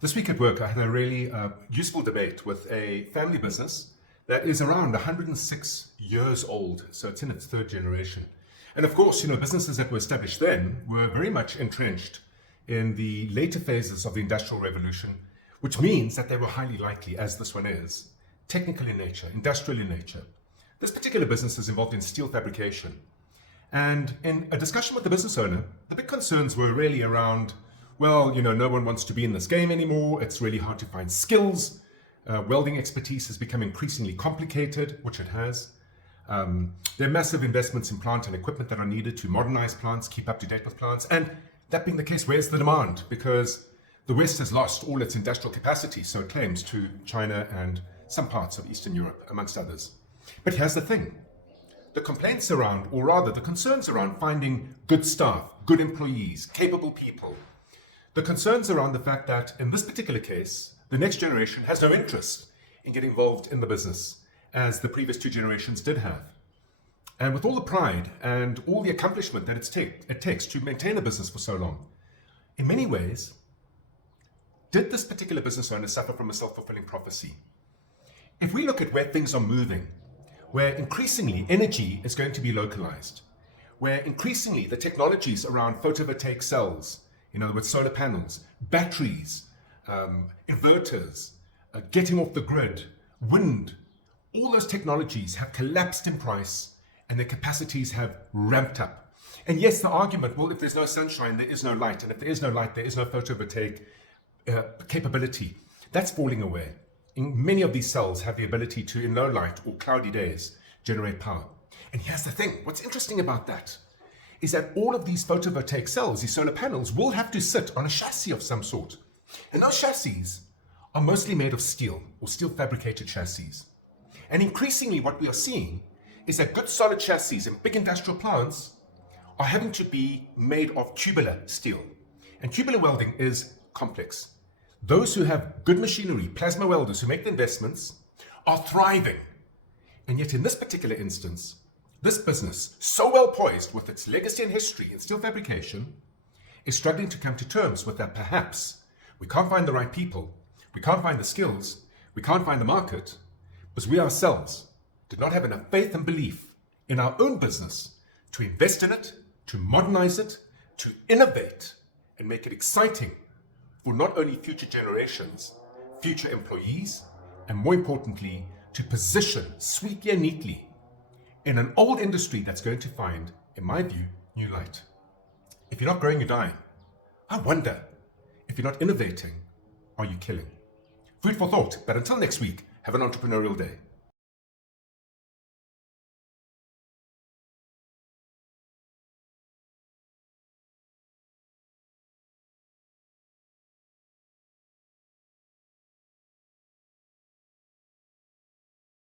This week at work, I had a really useful debate with a family business that is around 106 years old. So it's in its third generation. And of course, businesses that were established then were very much entrenched in the later phases of the Industrial Revolution, which means that they were highly likely, as this one is, technical in nature, industrial in nature. This particular business is involved in steel fabrication. And in a discussion with the business owner, the big concerns were really around, well, no one wants to be in this game anymore. It's really hard to find skills. Welding expertise has become increasingly complicated, which it has. There are massive investments in plant and equipment that are needed to modernize plants, keep up to date with plants. And that being the case, where's the demand? Because the West has lost all its industrial capacity, so it claims, to China and some parts of Eastern Europe, amongst others. But here's the thing. The complaints around, or rather the concerns around finding good staff, good employees, capable people, the concerns around the fact that in this particular case, the next generation has no interest in getting involved in the business, as the previous two generations did have. And with all the pride and all the accomplishment that it takes to maintain a business for so long, in many ways, did this particular business owner suffer from a self-fulfilling prophecy? If we look at where things are moving, where increasingly energy is going to be localized, where increasingly the technologies around photovoltaic cells, in other words, solar panels, batteries, inverters, getting off the grid, wind, all those technologies have collapsed in price and their capacities have ramped up. And yes, the argument, well, if there's no sunshine, there is no light. And if there is no light, there is no photovoltaic capability. That's falling away. Many of these cells have the ability to, in low light or cloudy days, generate power. And here's the thing. What's interesting about that is that all of these photovoltaic cells, these solar panels, will have to sit on a chassis of some sort. And those chassis are mostly made of steel or steel fabricated chassis. And increasingly what we are seeing is that good solid chassis in big industrial plants are having to be made of tubular steel. And tubular welding is complex. Those who have good machinery, plasma welders who make the investments, are thriving. And yet in this particular instance, this business, so well poised with its legacy and history in steel fabrication, is struggling to come to terms with that perhaps we can't find the right people, we can't find the skills, we can't find the market, because we ourselves did not have enough faith and belief in our own business to invest in it, to modernize it, to innovate and make it exciting for not only future generations, future employees, and more importantly, to position sweetly and neatly in an old industry that's going to find, in my view, new light. If you're not growing, you're dying. I wonder, if you're not innovating, are you killing? Food for thought, but until next week, have an entrepreneurial day.